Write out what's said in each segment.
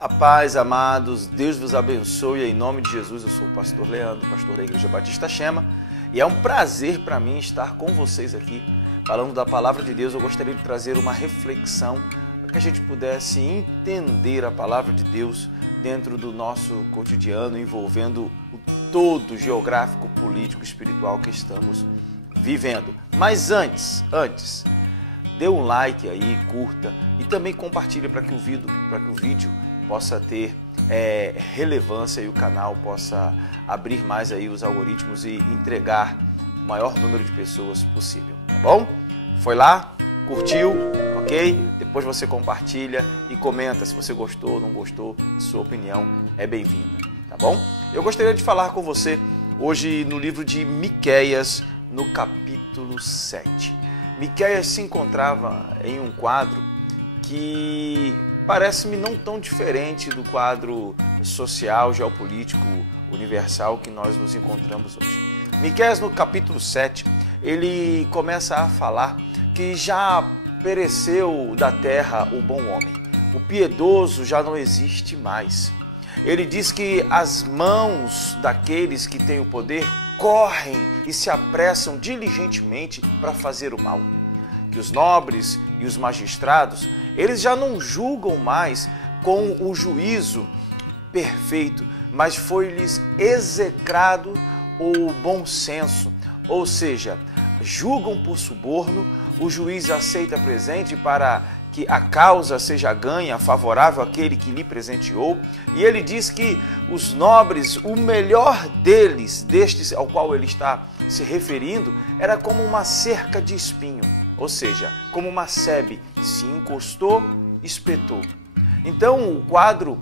A paz, amados, Deus vos abençoe em nome de Jesus. Eu sou o pastor Leandro, pastor da Igreja Batista Chema, e é um prazer para mim estar com vocês aqui, falando da palavra de Deus. Eu gostaria de trazer uma reflexão para que a gente pudesse entender a palavra de Deus dentro do nosso cotidiano, envolvendo o todo geográfico, político, espiritual que estamos vivendo. Mas antes, dê um like aí, curta e também compartilhe para que o vídeo possa ter relevância e o canal possa abrir mais aí os algoritmos e entregar o maior número de pessoas possível, tá bom? Foi lá, curtiu, ok? Depois você compartilha e comenta se você gostou ou não gostou, sua opinião é bem-vinda, tá bom? Eu gostaria de falar com você hoje no livro de Miqueias, no capítulo 7. Miqueias se encontrava em um quadro que parece-me não tão diferente do quadro social, geopolítico, universal que nós nos encontramos hoje. Miqueias, no capítulo 7, ele começa a falar que já pereceu da terra o bom homem. O piedoso já não existe mais. Ele diz que as mãos daqueles que têm o poder correm e se apressam diligentemente para fazer o mal. Que os nobres e os magistrados, eles já não julgam mais com o juízo perfeito, mas foi-lhes execrado o bom senso, ou seja, julgam por suborno, o juiz aceita presente para que a causa seja ganha, favorável àquele que lhe presenteou, e ele diz que os nobres, o melhor deles, destes ao qual ele está se referindo, era como uma cerca de espinho, ou seja, como uma sebe, se encostou, espetou. Então o quadro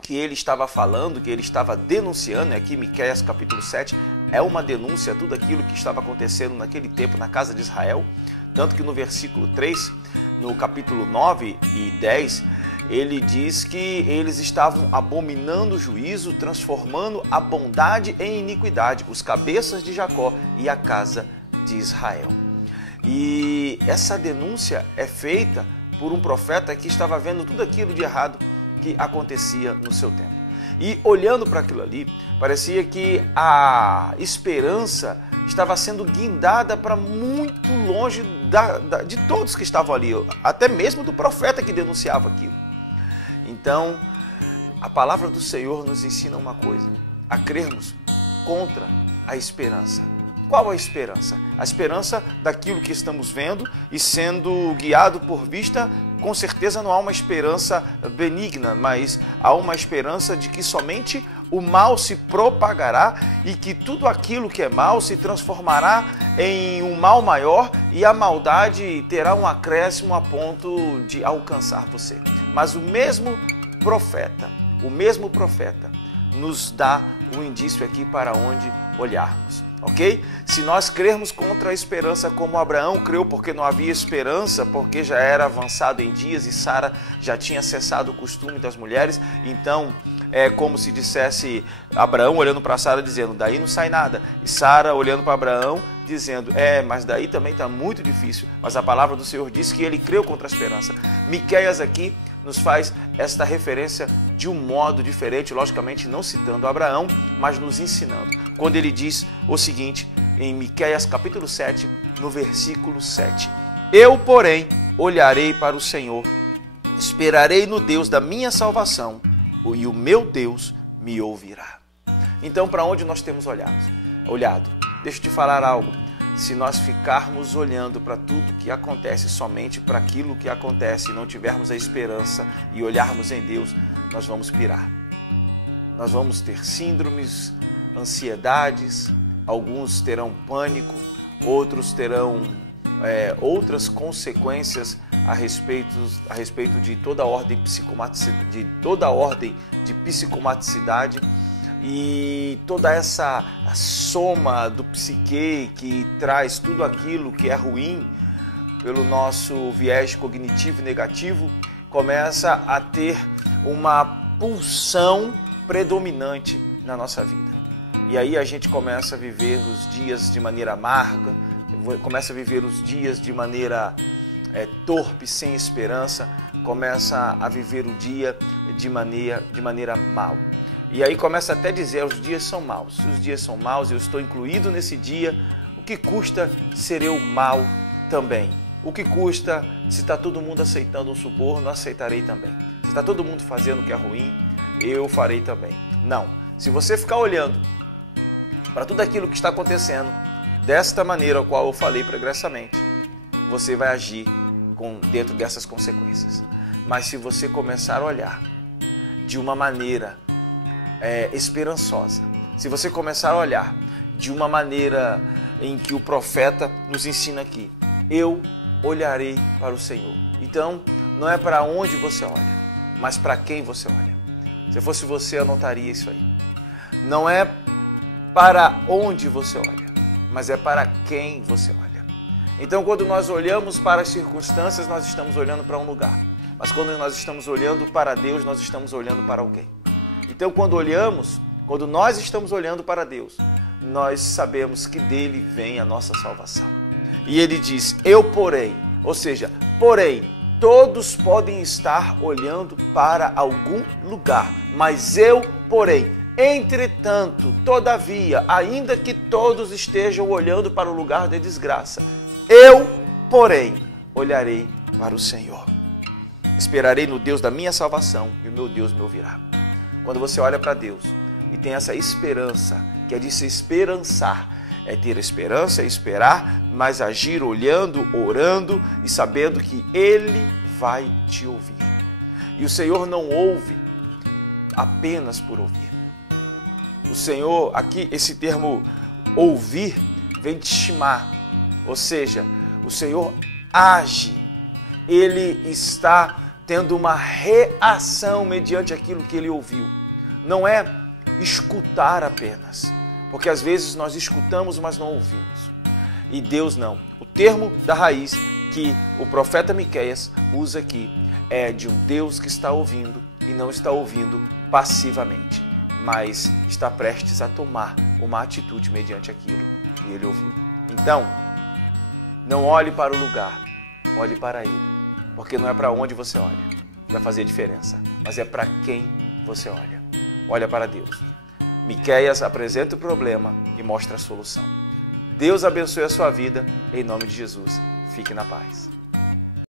que ele estava falando, que ele estava denunciando, aqui Miqueias capítulo 7, é uma denúncia a tudo aquilo que estava acontecendo naquele tempo na casa de Israel, tanto que no versículo 3, no capítulo 9 e 10, ele diz que eles estavam abominando o juízo, transformando a bondade em iniquidade, os cabeças de Jacó e a casa de Israel. E essa denúncia é feita por um profeta que estava vendo tudo aquilo de errado que acontecia no seu tempo. E olhando para aquilo ali, parecia que a esperança estava sendo guindada para muito longe de todos que estavam ali, até mesmo do profeta que denunciava aquilo. Então, a palavra do Senhor nos ensina uma coisa: a crermos contra a esperança. Qual a esperança? A esperança daquilo que estamos vendo e sendo guiado por vista, com certeza não há uma esperança benigna, mas há uma esperança de que somente o mal se propagará e que tudo aquilo que é mal se transformará em um mal maior e a maldade terá um acréscimo a ponto de alcançar você. Mas o mesmo profeta nos dá um indício aqui para onde olharmos. Ok? Se nós crermos contra a esperança como Abraão creu, porque não havia esperança, porque já era avançado em dias e Sara já tinha cessado o costume das mulheres, então é como se dissesse Abraão olhando para Sara dizendo, daí não sai nada. E Sara olhando para Abraão dizendo, mas daí também está muito difícil. Mas a palavra do Senhor diz que ele creu contra a esperança. Miqueias aqui nos faz esta referência de um modo diferente, logicamente não citando Abraão, mas nos ensinando. Quando ele diz o seguinte, em Miqueias capítulo 7, no versículo 7. Eu, porém, olharei para o Senhor, esperarei no Deus da minha salvação, e o meu Deus me ouvirá. Então, para onde nós temos olhado? Deixa eu te falar algo. Se nós ficarmos olhando para tudo que acontece, somente para aquilo que acontece, e não tivermos a esperança e olharmos em Deus, nós vamos pirar. Nós vamos ter síndromes, ansiedades, alguns terão pânico, outros terão outras consequências a respeito de toda a ordem de psicomaticidade e toda essa soma do psique que traz tudo aquilo que é ruim pelo nosso viés cognitivo negativo, começa a ter uma pulsão predominante na nossa vida. E aí a gente começa a viver os dias de maneira amarga, começa a viver os dias de maneira torpe, sem esperança, começa a viver o dia de maneira mal. E aí começa até a dizer, os dias são maus. Se os dias são maus, eu estou incluído nesse dia, o que custa ser eu mal também? O que custa, se está todo mundo aceitando um suborno, aceitarei também. Se está todo mundo fazendo o que é ruim, eu farei também. Não. Se você ficar olhando para tudo aquilo que está acontecendo desta maneira a qual eu falei pregressamente, você vai agir dentro dessas consequências. Mas se você começar a olhar de uma maneira esperançosa, se você começar a olhar de uma maneira em que o profeta nos ensina aqui, eu olharei para o Senhor. Então, não é para onde você olha, mas para quem você olha. Se fosse você, anotaria isso aí. Não é para onde você olha, mas é para quem você olha. Então, quando nós olhamos para as circunstâncias, nós estamos olhando para um lugar. Mas quando nós estamos olhando para Deus, nós estamos olhando para alguém. Então, quando nós estamos olhando para Deus, nós sabemos que dele vem a nossa salvação. E ele diz, eu porém, ou seja, porém, todos podem estar olhando para algum lugar, mas eu, porém, entretanto, todavia, ainda que todos estejam olhando para o lugar da desgraça, eu, porém, olharei para o Senhor. Esperarei no Deus da minha salvação e o meu Deus me ouvirá. Quando você olha para Deus e tem essa esperança, que é de se esperançar, é ter esperança, é esperar, mas agir olhando, orando e sabendo que Ele vai te ouvir. E o Senhor não ouve apenas por ouvir. O Senhor, aqui esse termo ouvir, vem de shema, ou seja, o Senhor age, Ele está tendo uma reação mediante aquilo que Ele ouviu. Não é escutar apenas, porque às vezes nós escutamos, mas não ouvimos. E Deus não. O termo da raiz que o profeta Miqueias usa aqui é de um Deus que está ouvindo e não está ouvindo passivamente, mas está prestes a tomar uma atitude mediante aquilo que ele ouviu. Então, não olhe para o lugar, olhe para Ele, porque não é para onde você olha que vai fazer diferença, mas é para quem você olha. Olha para Deus. Miqueias apresenta o problema e mostra a solução. Deus abençoe a sua vida, em nome de Jesus. Fique na paz.